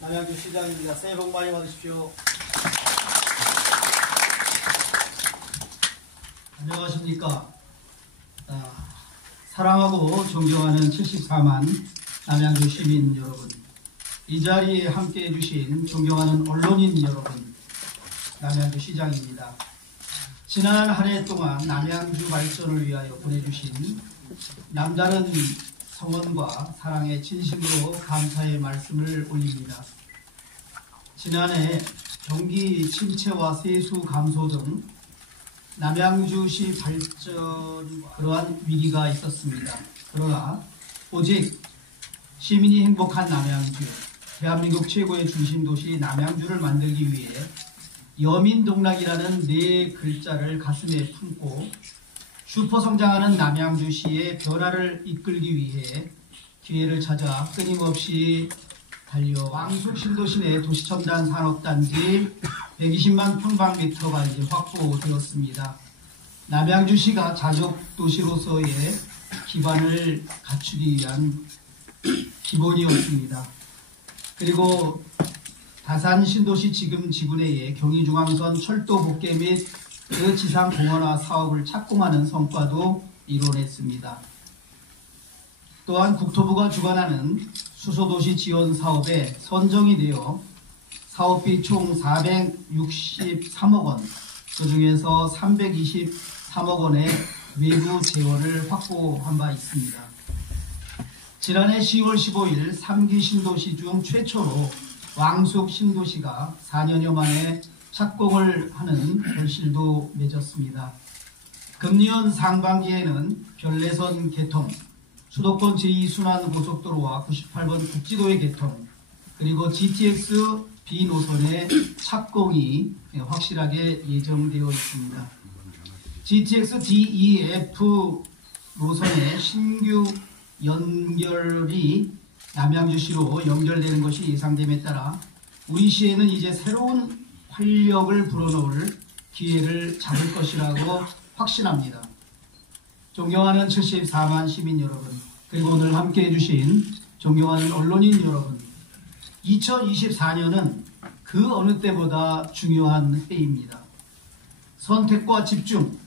남양주 시장입니다. 새해 복 많이 받으십시오. 안녕하십니까. 사랑하고 존경하는 74만 남양주 시민 여러분, 이 자리에 함께해 주신 존경하는 언론인 여러분, 남양주 시장입니다. 지난 한 해 동안 남양주 발전을 위하여 보내주신 남다른 성원과 사랑의 진심으로 감사의 말씀을 올립니다. 지난해 경기 침체와 세수 감소 등 남양주시 발전과 그러한 위기가 있었습니다. 그러나 오직 시민이 행복한 남양주, 대한민국 최고의 중심도시 남양주를 만들기 위해 여민동락이라는 네 글자를 가슴에 품고 슈퍼성장하는 남양주시의 변화를 이끌기 위해 기회를 찾아 끊임없이 달려 왕숙신도시 내 도시첨단 산업단지 120만 평방미터가 이제 확보되었습니다. 남양주시가 자족도시로서의 기반을 갖추기 위한 기본이었습니다. 그리고 다산 신도시 지금 지구내에 경의중앙선 철도 복개 및 그 지상 공원화 사업을 착공하는 성과도 이뤄냈습니다. 또한 국토부가 주관하는 수소도시 지원 사업에 선정이 되어 사업비 총 463억 원, 그중에서 323억 원의 외부 재원을 확보한 바 있습니다. 지난해 10월 15일 3기 신도시 중 최초로 왕숙 신도시가 4년여 만에 착공을 하는 결실도 맺었습니다. 금년 상반기에는 별내선 개통, 수도권 제2순환고속도로와 98번 국지도의 개통, 그리고 GTX B 노선의 착공이 확실하게 예정되어 있습니다. GTX DEF 노선의 신규 연결이 남양주시로 연결되는 것이 예상됨에 따라 우리 시에는 이제 새로운 활력을 불어넣을 기회를 잡을 것이라고 확신합니다. 존경하는 74만 시민 여러분, 그리고 오늘 함께해 주신 존경하는 언론인 여러분, 2024년은 그 어느 때보다 중요한 해입니다. 선택과 집중,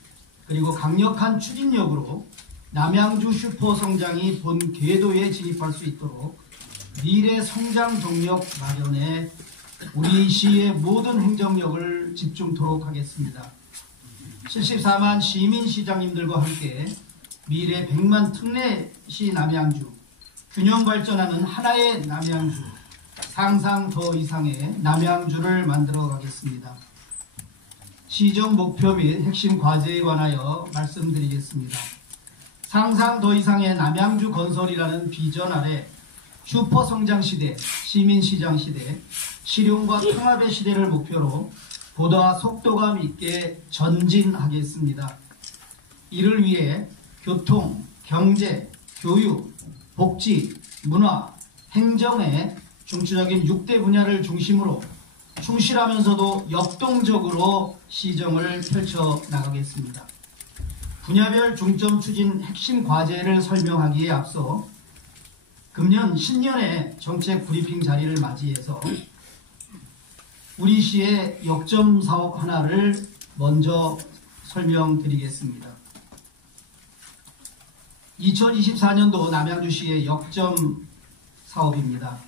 그리고 강력한 추진력으로 남양주 슈퍼성장이 본 궤도에 진입할 수 있도록 미래 성장 동력 마련에 우리 시의 모든 행정력을 집중토록 하겠습니다. 74만 시민시장님들과 함께 미래 100만 특례시 남양주, 균형 발전하는 하나의 남양주, 상상 더 이상의 남양주를 만들어 가겠습니다. 시정 목표 및 핵심 과제에 관하여 말씀드리겠습니다. 상상 더 이상의 남양주 건설이라는 비전 아래 슈퍼성장 시대, 시민시장 시대, 실용과 통합의 시대를 목표로 보다 속도감 있게 전진하겠습니다. 이를 위해 교통, 경제, 교육, 복지, 문화, 행정의 중추적인 6대 분야를 중심으로 충실하면서도 역동적으로 시정을 펼쳐 나가겠습니다. 분야별 중점 추진 핵심 과제를 설명하기에 앞서 금년 신년의 정책 브리핑 자리를 맞이해서 우리 시의 역점 사업 하나를 먼저 설명드리겠습니다. 2024년도 남양주시의 역점 사업입니다.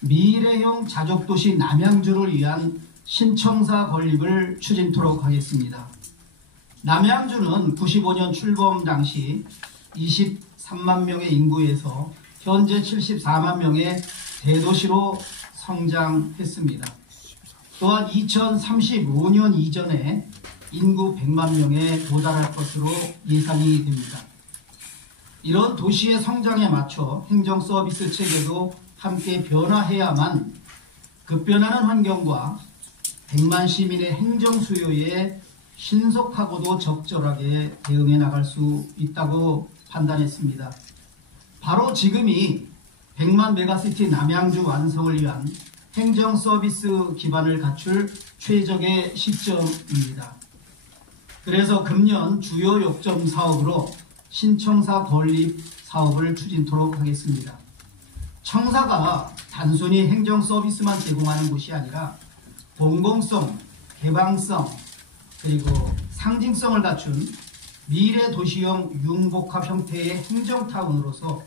미래형 자족도시 남양주를 위한 신청사 건립을 추진토록 하겠습니다. 남양주는 95년 출범 당시 23만 명의 인구에서 현재 74만 명의 대도시로 성장했습니다. 또한 2035년 이전에 인구 100만 명에 도달할 것으로 예상이 됩니다. 이런 도시의 성장에 맞춰 행정 서비스 체계도 함께 변화해야만 급변하는 환경과 100만 시민의 행정 수요에 신속하고도 적절하게 대응해 나갈 수 있다고 판단했습니다. 바로 지금이 100만 메가시티 남양주 완성을 위한 행정 서비스 기반을 갖출 최적의 시점입니다. 그래서 금년 주요 역점 사업으로 신청사 건립 사업을 추진토록 하겠습니다. 청사가 단순히 행정 서비스만 제공하는 곳이 아니라 공공성, 개방성, 그리고 상징성을 갖춘 미래 도시형 융복합 형태의 행정타운으로서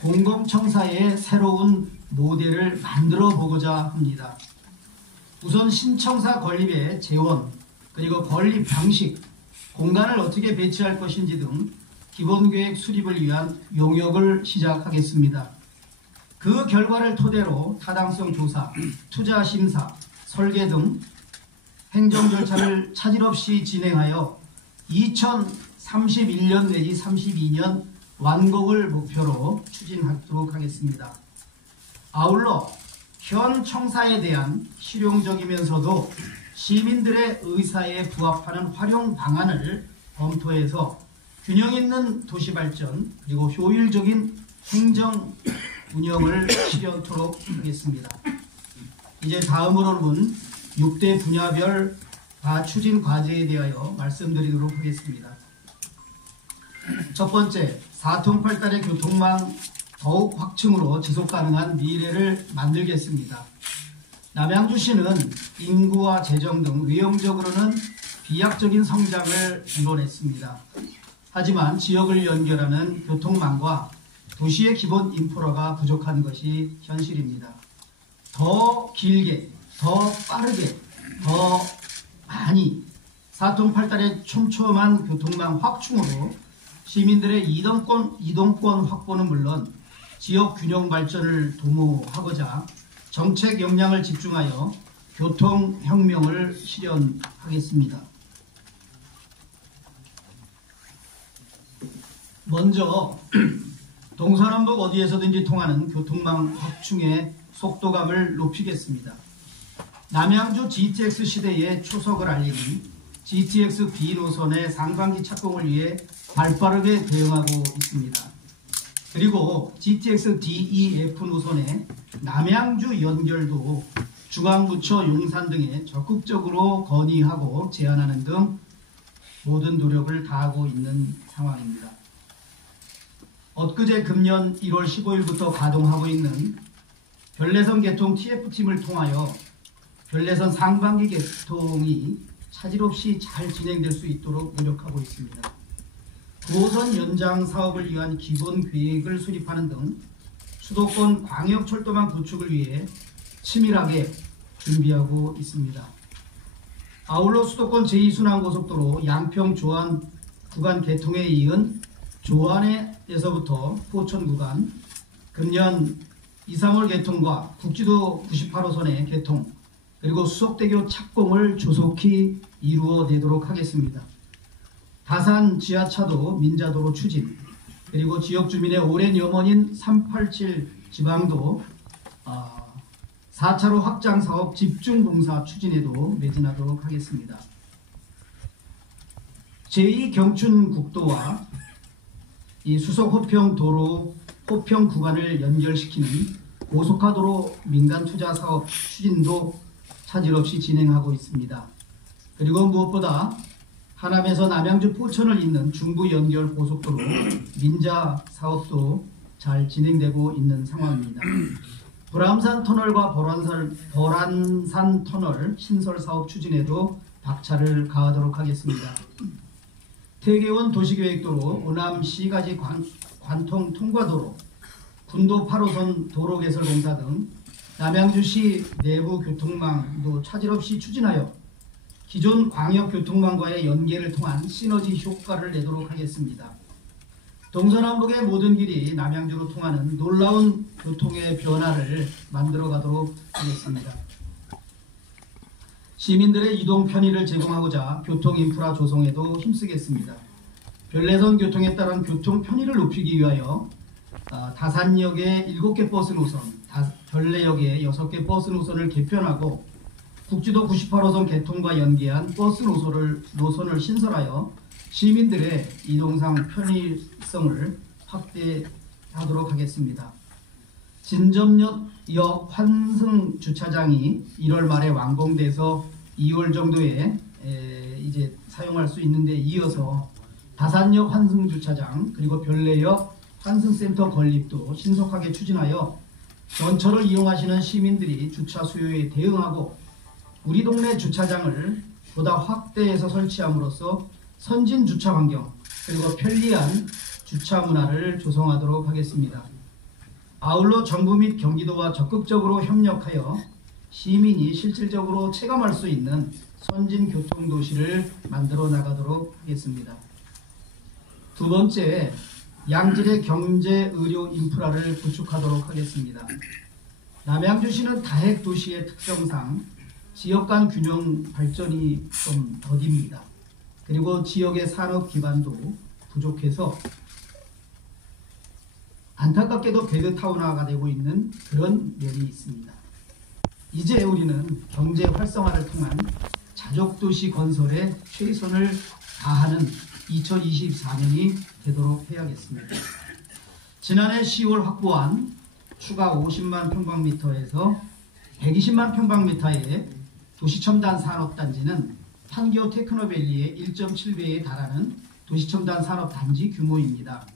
공공청사의 새로운 모델을 만들어 보고자 합니다. 우선 신청사 건립의 재원, 그리고 건립 방식, 공간을 어떻게 배치할 것인지 등 기본계획 수립을 위한 용역을 시작하겠습니다. 그 결과를 토대로 타당성 조사, 투자 심사, 설계 등 행정 절차를 차질 없이 진행하여 2031년 내지 32년 완공을 목표로 추진하도록 하겠습니다. 아울러 현 청사에 대한 실용적이면서도 시민들의 의사에 부합하는 활용 방안을 검토해서 균형 있는 도시 발전 그리고 효율적인 행정 운영을 실현토록 하겠습니다. 이제 다음으로는 6대 분야별 추진 과제에 대하여 말씀드리도록 하겠습니다. 첫 번째, 사통팔달의 교통망 더욱 확충으로 지속가능한 미래를 만들겠습니다. 남양주시는 인구와 재정 등 외형적으로는 비약적인 성장을 이뤄냈습니다. 하지만 지역을 연결하는 교통망과 도시의 기본 인프라가 부족한 것이 현실입니다. 더 길게, 더 빠르게, 더 많이 사통팔달의 촘촘한 교통망 확충으로 시민들의 이동권 확보는 물론 지역 균형 발전을 도모하고자 정책 역량을 집중하여 교통혁명을 실현하겠습니다. 먼저 동서남북 어디에서든지 통하는 교통망 확충의 속도감을 높이겠습니다. 남양주 GTX 시대의 초석을 알리는 GTX B 노선의 상반기 착공을 위해 발빠르게 대응하고 있습니다. 그리고 GTX DEF 노선의 남양주 연결도 중앙부처 용산 등에 적극적으로 건의하고 제안하는 등 모든 노력을 다하고 있는 상황입니다. 엊그제 금년 1월 15일부터 가동하고 있는 별내선 개통 TF팀을 통하여 별내선 상반기 개통이 차질 없이 잘 진행될 수 있도록 노력하고 있습니다. 9호선 연장 사업을 위한 기본 계획을 수립하는 등 수도권 광역철도망 구축을 위해 치밀하게 준비하고 있습니다. 아울러 수도권 제2순환고속도로 양평 조안 구간 개통에 이은 조안에서부터 포천 구간, 금년 2, 3월 개통과 국지도 98호선의 개통, 그리고 수석대교 착공을 조속히 이루어내도록 하겠습니다. 다산 지하차도 민자도로 추진, 그리고 지역 주민의 오랜 염원인 387 지방도 4차로 확장 사업 집중 공사 추진에도 매진하도록 하겠습니다. 제2경춘 국도와 이 수석 호평 도로 호평 구간을 연결시키는 고속화도로 민간 투자 사업 추진도 차질 없이 진행하고 있습니다. 그리고 무엇보다 하남에서 남양주 포천을 잇는 중부 연결 고속도로 민자 사업도 잘 진행되고 있는 상황입니다. 불암산 터널과 벌안산 터널 신설 사업 추진에도 박차를 가하도록 하겠습니다. 태계원 도시계획도로 오남시가지 관통 통과도로, 군도 8호선 도로 개설 공사 등 남양주시 내부 교통망도 차질 없이 추진하여 기존 광역교통망과의 연계를 통한 시너지 효과를 내도록 하겠습니다. 동서남북의 모든 길이 남양주로 통하는 놀라운 교통의 변화를 만들어 가도록 하겠습니다. 시민들의 이동 편의를 제공하고자 교통인프라 조성에도 힘쓰겠습니다. 별내선 교통에 따른 교통 편의를 높이기 위하여 다산역에 7개 버스 노선, 별내역에 6개 버스 노선을 개편하고 국지도 98호선 개통과 연계한 버스 노선을 신설하여 시민들의 이동상 편의성을 확대하도록 하겠습니다. 진점역 환승 주차장이 1월 말에 완공돼서 2월 정도에 이제 사용할 수 있는데 이어서 다산역 환승 주차장 그리고 별내역 환승센터 건립도 신속하게 추진하여 전철을 이용하시는 시민들이 주차 수요에 대응하고 우리 동네 주차장을 보다 확대해서 설치함으로써 선진 주차 환경 그리고 편리한 주차 문화를 조성하도록 하겠습니다. 아울러 정부 및 경기도와 적극적으로 협력하여 시민이 실질적으로 체감할 수 있는 선진 교통도시를 만들어 나가도록 하겠습니다. 두 번째, 양질의 경제, 의료 인프라를 구축하도록 하겠습니다. 남양주시는 다핵 도시의 특성상 지역 간 균형 발전이 좀 더딥니다. 그리고 지역의 산업 기반도 부족해서 안타깝게도 베드타운화가 되고 있는 그런 면이 있습니다. 이제 우리는 경제 활성화를 통한 자족도시 건설에 최선을 다하는 2024년이 되도록 해야겠습니다. 지난해 10월 확보한 추가 50만 평방미터에서 120만 평방미터의 도시첨단 산업단지는 판교 테크노밸리의 1.7배에 달하는 도시첨단 산업단지 규모입니다.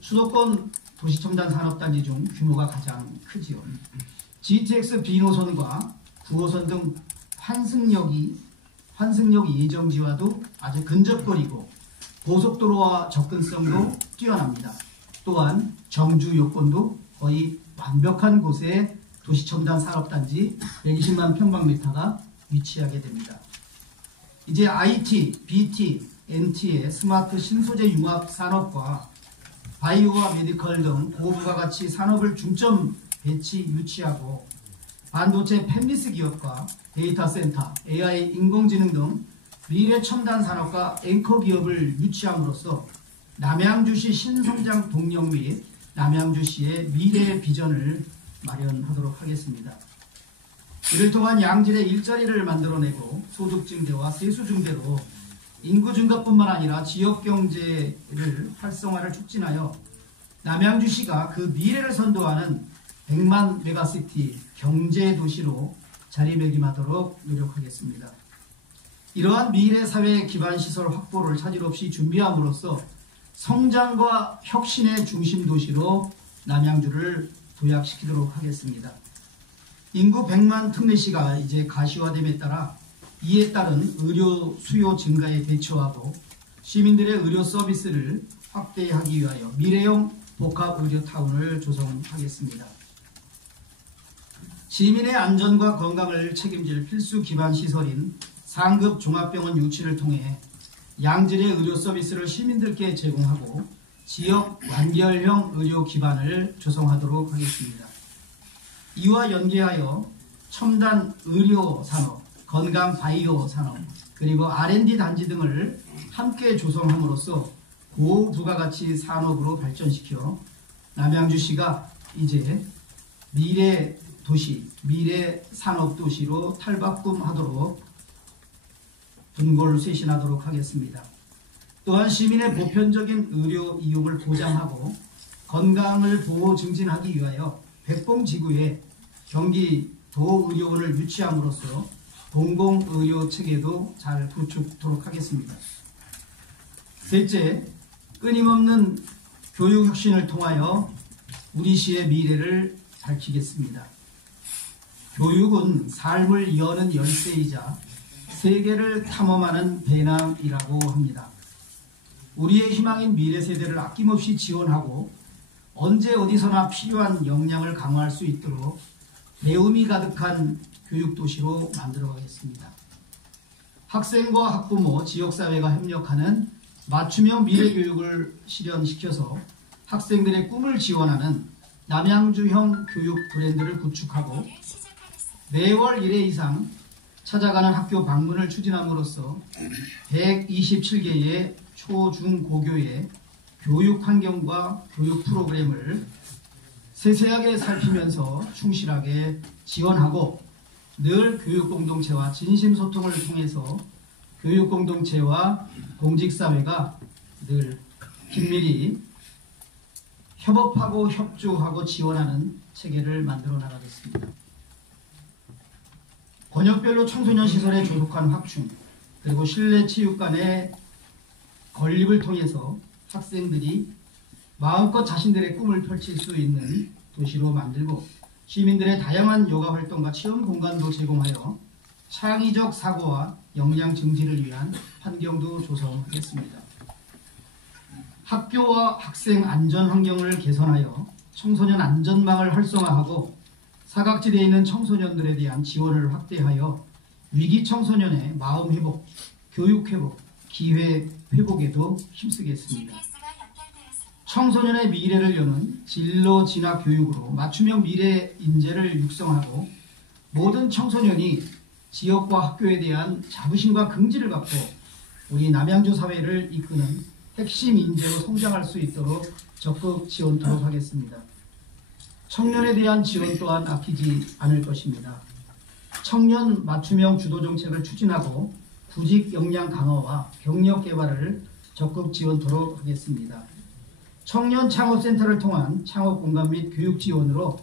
수도권 도시첨단 산업단지 중 규모가 가장 크지요. GTX B노선과 9호선 등 환승역 예정지와도 아주 근접거리고 고속도로와 접근성도 뛰어납니다. 또한 정주 요건도 거의 완벽한 곳에 도시첨단 산업단지 120만 평방미터가 위치하게 됩니다. 이제 IT, BT, NT의 스마트 신소재 융합 산업과 바이오와 메디컬 등 고부가가치 산업을 중점 배치 유치하고 반도체 팹리스 기업과 데이터 센터, AI, 인공지능 등 미래 첨단 산업과 앵커 기업을 유치함으로써 남양주시 신성장 동력 및 남양주시의 미래 비전을 마련하도록 하겠습니다. 이를 통한 양질의 일자리를 만들어내고 소득 증대와 세수 증대로 인구 증가뿐만 아니라 지역 경제를 활성화를 촉진하여 남양주시가 그 미래를 선도하는 100만 메가시티 경제 도시로 자리매김하도록 노력하겠습니다. 이러한 미래 사회 기반 시설 확보를 차질 없이 준비함으로써 성장과 혁신의 중심 도시로 남양주를 도약시키도록 하겠습니다. 인구 100만 특례시가 이제 가시화됨에 따라 이에 따른 의료 수요 증가에 대처하고 시민들의 의료 서비스를 확대하기 위하여 미래형 복합의료타운을 조성하겠습니다. 시민의 안전과 건강을 책임질 필수 기반 시설인 상급 종합병원 유치를 통해 양질의 의료 서비스를 시민들께 제공하고 지역 완결형 의료 기반을 조성하도록 하겠습니다. 이와 연계하여 첨단 의료 산업, 건강 바이오 산업, 그리고 R&D 단지 등을 함께 조성함으로써 고부가가치 산업으로 발전시켜 남양주시가 이제 미래 도시, 미래 산업 도시로 탈바꿈하도록 분골쇄신하도록 하겠습니다. 또한 시민의 보편적인 의료 이용을 보장하고 건강을 보호 증진하기 위하여 백봉지구에 경기도의료원을 유치함으로써 공공의료 체계도 잘 구축토록 하겠습니다. 셋째, 끊임없는 교육 혁신을 통하여 우리 시의 미래를 밝히겠습니다. 교육은 삶을 여는 열쇠이자 세계를 탐험하는 배낭이라고 합니다. 우리의 희망인 미래 세대를 아낌없이 지원하고 언제 어디서나 필요한 역량을 강화할 수 있도록 배움이 가득한 교육도시로 만들어가겠습니다. 학생과 학부모, 지역사회가 협력하는 맞춤형 미래교육을 실현시켜서 학생들의 꿈을 지원하는 남양주형 교육 브랜드를 구축하고 매월 1회 이상 찾아가는 학교 방문을 추진함으로써 127개의 초, 중, 고교의 교육 환경과 교육 프로그램을 세세하게 살피면서 충실하게 지원하고 늘 교육 공동체와 진심 소통을 통해서 교육 공동체와 공직사회가 늘 긴밀히 협업하고 협조하고 지원하는 체계를 만들어 나가겠습니다. 권역별로 청소년 시설의 조속한 확충, 그리고 실내 체육관의 건립을 통해서 학생들이 마음껏 자신들의 꿈을 펼칠 수 있는 도시로 만들고 시민들의 다양한 요가 활동과 체험 공간도 제공하여 창의적 사고와 역량 증진을 위한 환경도 조성하겠습니다. 학교와 학생 안전 환경을 개선하여 청소년 안전망을 활성화하고 사각지대에 있는 청소년들에 대한 지원을 확대하여 위기 청소년의 마음 회복, 교육 회복, 기회 회복에도 힘쓰겠습니다. 청소년의 미래를 여는 진로 진학 교육으로 맞춤형 미래 인재를 육성하고 모든 청소년이 지역과 학교에 대한 자부심과 긍지를 갖고 우리 남양주 사회를 이끄는 핵심 인재로 성장할 수 있도록 적극 지원토록 하겠습니다. 청년에 대한 지원 또한 아끼지 않을 것입니다. 청년 맞춤형 주도 정책을 추진하고 구직 역량 강화와 경력 개발을 적극 지원토록 하겠습니다. 청년 창업센터를 통한 창업 공간 및 교육 지원으로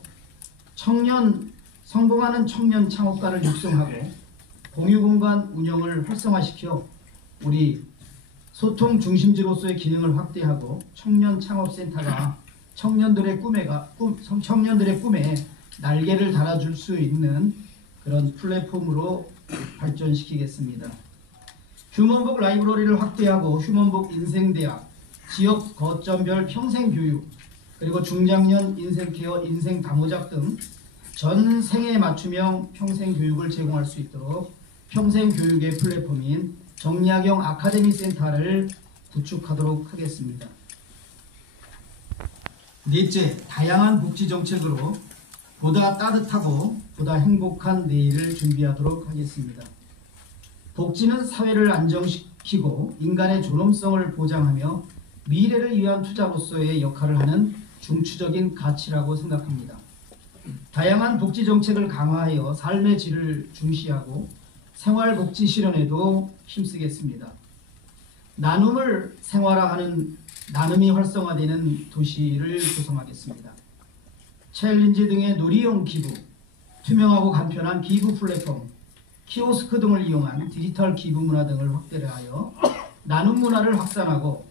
성공하는 청년 창업가를 육성하고 공유공간 운영을 활성화시켜 우리 소통 중심지로서의 기능을 확대하고 청년 창업센터가 청년들의 꿈에 날개를 달아줄 수 있는 그런 플랫폼으로 발전시키겠습니다. 휴먼북 라이브러리를 확대하고 휴먼북 인생대학, 지역 거점별 평생교육, 그리고 중장년 인생케어, 인생다모작 등 전 생에 맞춤형 평생교육을 제공할 수 있도록 평생교육의 플랫폼인 정약용 아카데미 센터를 구축하도록 하겠습니다. 넷째, 다양한 복지 정책으로 보다 따뜻하고 보다 행복한 내일을 준비하도록 하겠습니다. 복지는 사회를 안정시키고 인간의 존엄성을 보장하며 미래를 위한 투자로서의 역할을 하는 중추적인 가치라고 생각합니다. 다양한 복지 정책을 강화하여 삶의 질을 중시하고 생활복지 실현에도 힘쓰겠습니다. 나눔을 생활화하는 나눔이 활성화되는 도시를 구성하겠습니다. 챌린지 등의 놀이용 기부, 투명하고 간편한 기부 플랫폼, 키오스크 등을 이용한 디지털 기부 문화 등을 확대하여 나눔 문화를 확산하고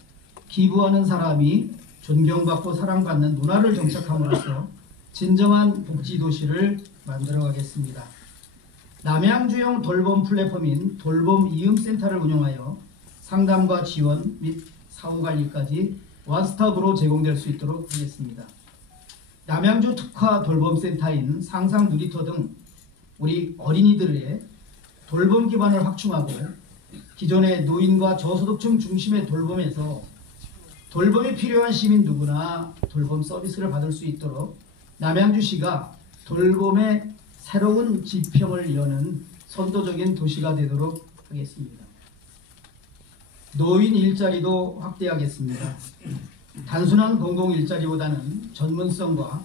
기부하는 사람이 존경받고 사랑받는 문화를 정착함으로써 진정한 복지도시를 만들어가겠습니다. 남양주형 돌봄 플랫폼인 돌봄 이음센터를 운영하여 상담과 지원 및 사후관리까지 원스톱으로 제공될 수 있도록 하겠습니다. 남양주 특화 돌봄센터인 상상 누리터 등 우리 어린이들의 돌봄 기반을 확충하고 기존의 노인과 저소득층 중심의 돌봄에서 돌봄이 필요한 시민 누구나 돌봄 서비스를 받을 수 있도록 남양주시가 돌봄의 새로운 지평을 여는 선도적인 도시가 되도록 하겠습니다. 노인 일자리도 확대하겠습니다. 단순한 공공 일자리보다는 전문성과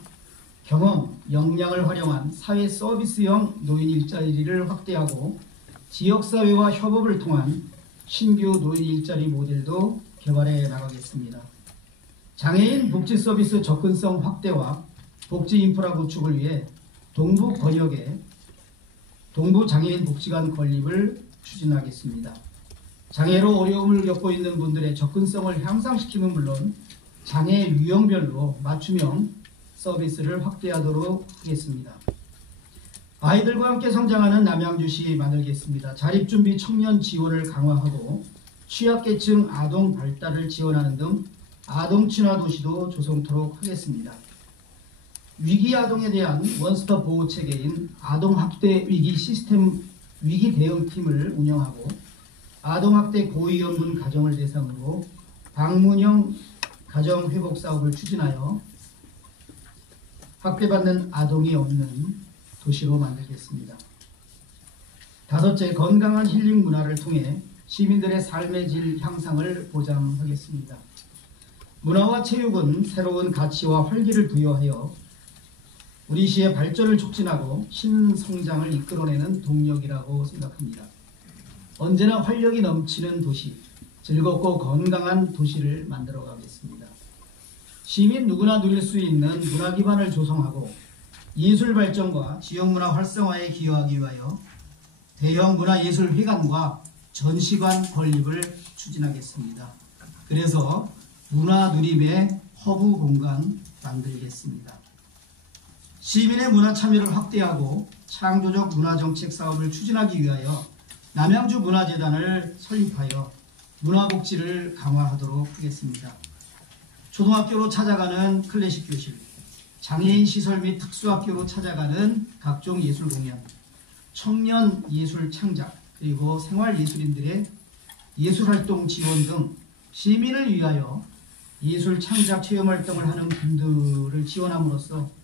경험, 역량을 활용한 사회 서비스형 노인 일자리를 확대하고 지역사회와 협업을 통한 신규 노인 일자리 모델도 개발해 나가겠습니다. 장애인 복지 서비스 접근성 확대와 복지 인프라 구축을 위해 동부 권역에 동부 장애인 복지관 건립을 추진하겠습니다. 장애로 어려움을 겪고 있는 분들의 접근성을 향상시키는 물론 장애 유형별로 맞춤형 서비스를 확대하도록 하겠습니다. 아이들과 함께 성장하는 남양주시 만들겠습니다. 자립준비 청년 지원을 강화하고 취약계층 아동 발달을 지원하는 등 아동 친화 도시도 조성토록 하겠습니다. 위기 아동에 대한 원스톱 보호 체계인 아동학대 위기 시스템 위기 대응팀을 운영하고 아동학대 고위험군 가정을 대상으로 방문형 가정 회복 사업을 추진하여 학대받는 아동이 없는 도시로 만들겠습니다. 다섯째, 건강한 힐링 문화를 통해 시민들의 삶의 질 향상을 보장하겠습니다. 문화와 체육은 새로운 가치와 활기를 부여하여 우리 시의 발전을 촉진하고 신성장을 이끌어내는 동력이라고 생각합니다. 언제나 활력이 넘치는 도시, 즐겁고 건강한 도시를 만들어 가겠습니다. 시민 누구나 누릴 수 있는 문화 기반을 조성하고 예술 발전과 지역 문화 활성화에 기여하기 위하여 대형 문화예술회관과 전시관 건립을 추진하겠습니다. 그래서 문화 누림의 허브 공간 만들겠습니다. 시민의 문화 참여를 확대하고 창조적 문화정책 사업을 추진하기 위하여 남양주 문화재단을 설립하여 문화복지를 강화하도록 하겠습니다. 초등학교로 찾아가는 클래식 교실, 장애인 시설 및 특수학교로 찾아가는 각종 예술 공연, 청년 예술 창작, 그리고 생활예술인들의 예술활동 지원 등 시민을 위하여 예술 창작 체험활동을 하는 분들을 지원함으로써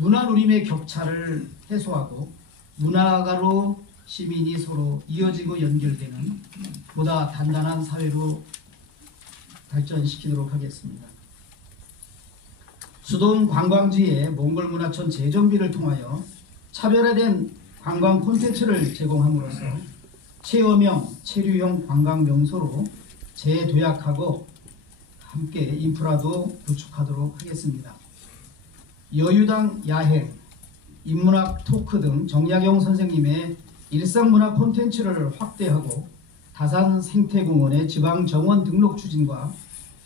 문화누림의 격차를 해소하고 문화가로 시민이 서로 이어지고 연결되는 보다 단단한 사회로 발전시키도록 하겠습니다. 수동 관광지의 몽골문화촌 재정비를 통하여 차별화된 관광 콘텐츠를 제공함으로써 체험형, 체류형 관광 명소로 재도약하고 함께 인프라도 구축하도록 하겠습니다. 여유당 야행, 인문학 토크 등 정약용 선생님의 일상문화 콘텐츠를 확대하고 다산 생태공원의 지방정원 등록 추진과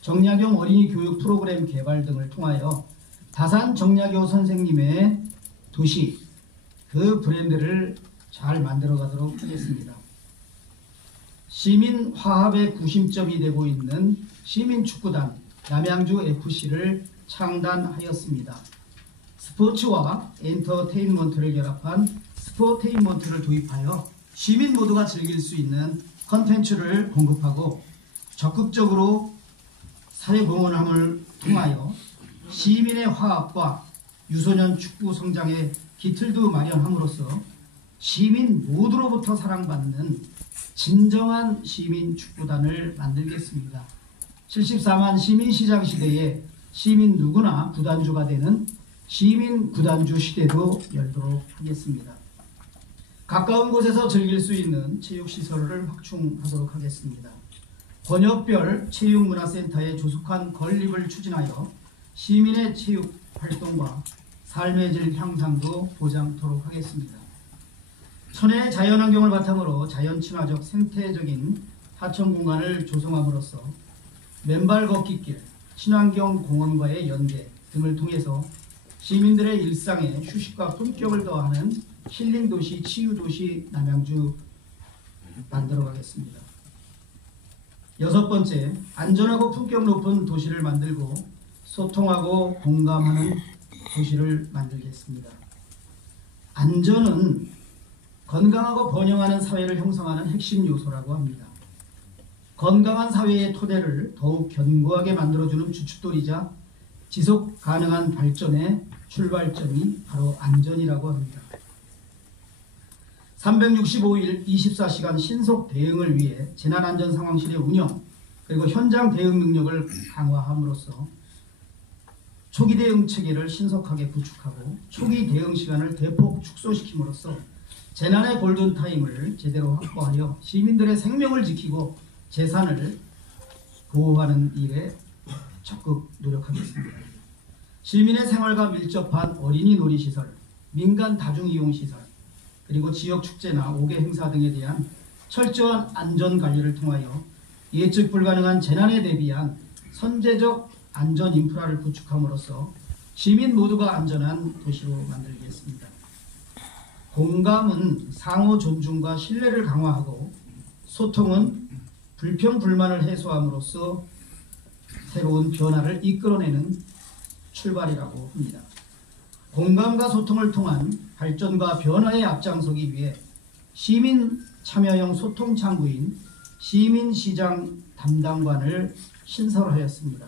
정약용 어린이 교육 프로그램 개발 등을 통하여 다산 정약용 선생님의 도시, 그 브랜드를 잘 만들어가도록 하겠습니다. 시민 화합의 구심점이 되고 있는 시민축구단 남양주FC를 창단하였습니다. 스포츠와 엔터테인먼트를 결합한 스포테인먼트를 도입하여 시민 모두가 즐길 수 있는 컨텐츠를 공급하고 적극적으로 사회공헌함을 통하여 시민의 화합과 유소년 축구 성장의 기틀도 마련함으로써 시민 모두로부터 사랑받는 진정한 시민 축구단을 만들겠습니다. 74만 시민시장 시대에 시민 누구나 구단주가 되는 시민 구단주 시대도 열도록 하겠습니다. 가까운 곳에서 즐길 수 있는 체육시설을 확충하도록 하겠습니다. 권역별 체육문화센터의 조속한 건립을 추진하여 시민의 체육 활동과 삶의 질 향상도 보장토록 하겠습니다. 천혜의 자연환경을 바탕으로 자연친화적 생태적인 하천 공간을 조성함으로써 맨발 걷기길, 친환경 공원과의 연계 등을 통해서 시민들의 일상에 휴식과 품격을 더하는 힐링도시, 치유도시 남양주 만들어가겠습니다. 6번째, 안전하고 품격 높은 도시를 만들고 소통하고 공감하는 도시를 만들겠습니다. 안전은 건강하고 번영하는 사회를 형성하는 핵심 요소라고 합니다. 건강한 사회의 토대를 더욱 견고하게 만들어주는 주춧돌이자 지속 가능한 발전의 출발점이 바로 안전이라고 합니다. 365일 24시간 신속 대응을 위해 재난안전상황실의 운영 그리고 현장 대응 능력을 강화함으로써 초기 대응 체계를 신속하게 구축하고 초기 대응 시간을 대폭 축소시킴으로써 재난의 골든타임을 제대로 확보하여 시민들의 생명을 지키고 재산을 보호하는 일에 적극 노력하겠습니다. 시민의 생활과 밀접한 어린이 놀이시설, 민간 다중이용시설, 그리고 지역 축제나 5개 행사 등에 대한 철저한 안전관리를 통하여 예측 불가능한 재난에 대비한 선제적 안전 인프라를 구축함으로써 시민 모두가 안전한 도시로 만들겠습니다. 공감은 상호 존중과 신뢰를 강화하고 소통은 불평 불만을 해소함으로써 새로운 변화를 이끌어내는 출발이라고 합니다. 공감과 소통을 통한 발전과 변화에 앞장서기 위해 시민 참여형 소통 창구인 시민시장 담당관을 신설하였습니다.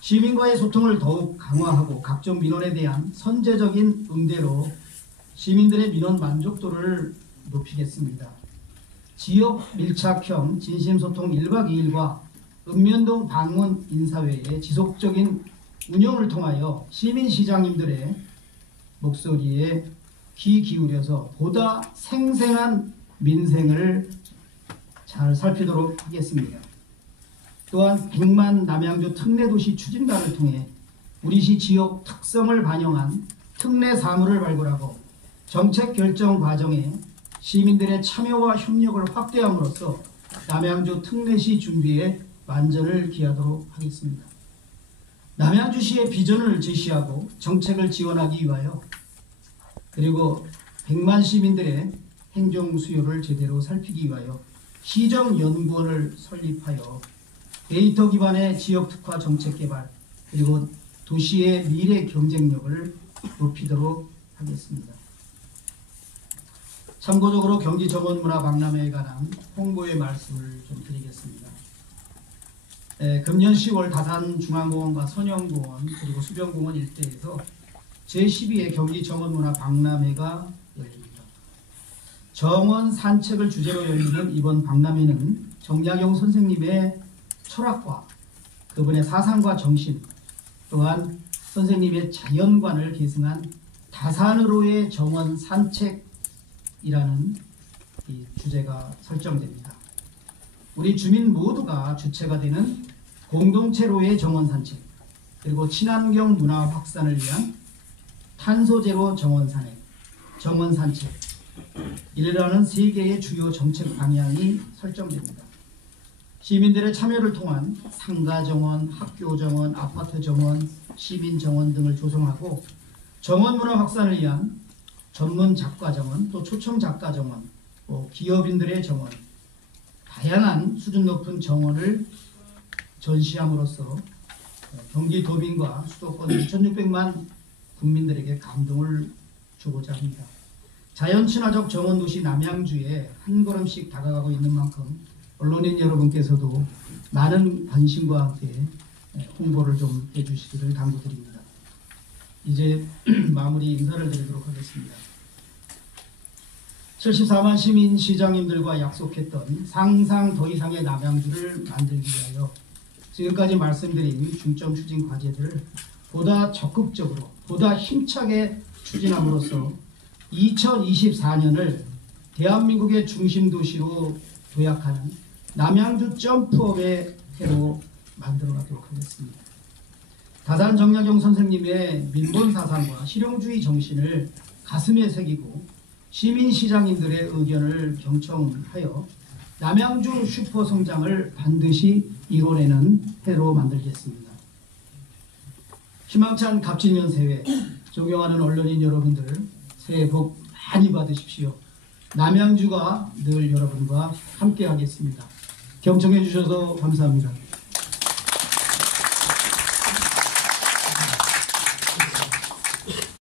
시민과의 소통을 더욱 강화하고 각종 민원에 대한 선제적인 응대로 시민들의 민원 만족도를 높이겠습니다. 지역 밀착형 진심소통 1박 2일과 읍면동 방문 인사회의 지속적인 운영을 통하여 시민시장님들의 목소리에 귀 기울여서 보다 생생한 민생을 잘 살피도록 하겠습니다. 또한 북만 남양주 특례도시 추진단을 통해 우리시 지역 특성을 반영한 특례 사무를 발굴하고 정책 결정 과정에 시민들의 참여와 협력을 확대함으로써 남양주 특례시 준비에 만전을 기하도록 하겠습니다. 남양주시의 비전을 제시하고 정책을 지원하기 위하여 그리고 100만 시민들의 행정 수요를 제대로 살피기 위하여 시정연구원을 설립하여 데이터 기반의 지역특화 정책 개발 그리고 도시의 미래 경쟁력을 높이도록 하겠습니다. 참고적으로 경기 정원문화 박람회에 관한 홍보의 말씀을 좀 드리겠습니다. 금년 10월 다산중앙공원과 선영공원 그리고 수변공원 일대에서 제12회 경기 정원문화 박람회가 열립니다. 정원 산책을 주제로 열리는 이번 박람회는 정약용 선생님의 철학과 그분의 사상과 정신 또한 선생님의 자연관을 계승한 다산으로의 정원 산책이라는 이 주제가 설정됩니다. 우리 주민 모두가 주체가 되는 공동체로의 정원 산책 그리고 친환경 문화 확산을 위한 탄소제로 정원 산책 이라는 세 개의 주요 정책 방향이 설정됩니다. 시민들의 참여를 통한 상가정원, 학교정원, 아파트정원, 시민정원 등을 조성하고 정원문화 확산을 위한 전문 작가정원, 또 초청작가정원, 기업인들의 정원, 다양한 수준 높은 정원을 전시함으로써 경기도민과 수도권 2,600만 국민들에게 감동을 주고자 합니다. 자연친화적 정원도시 남양주에 한 걸음씩 다가가고 있는 만큼 언론인 여러분께서도 많은 관심과 함께 홍보를 좀 해주시기를 당부드립니다. 이제 마무리 인사를 드리도록 하겠습니다. 74만 시민 시장님들과 약속했던 상상 더 이상의 남양주를 만들기 위하여 지금까지 말씀드린 중점 추진 과제들을 보다 적극적으로 보다 힘차게 추진함으로써 2024년을 대한민국의 중심도시로 도약하는 남양주 점프업의 해로 만들어가도록 하겠습니다. 다산 정약용 선생님의 민본사상과 실용주의 정신을 가슴에 새기고 시민시장님들의 의견을 경청하여 남양주 슈퍼성장을 반드시 이뤄내는 해로 만들겠습니다. 희망찬 갑진년 새해 존경하는 언론인 여러분들 새해 복 많이 받으십시오. 남양주가 늘 여러분과 함께 하겠습니다. 경청해 주셔서 감사합니다.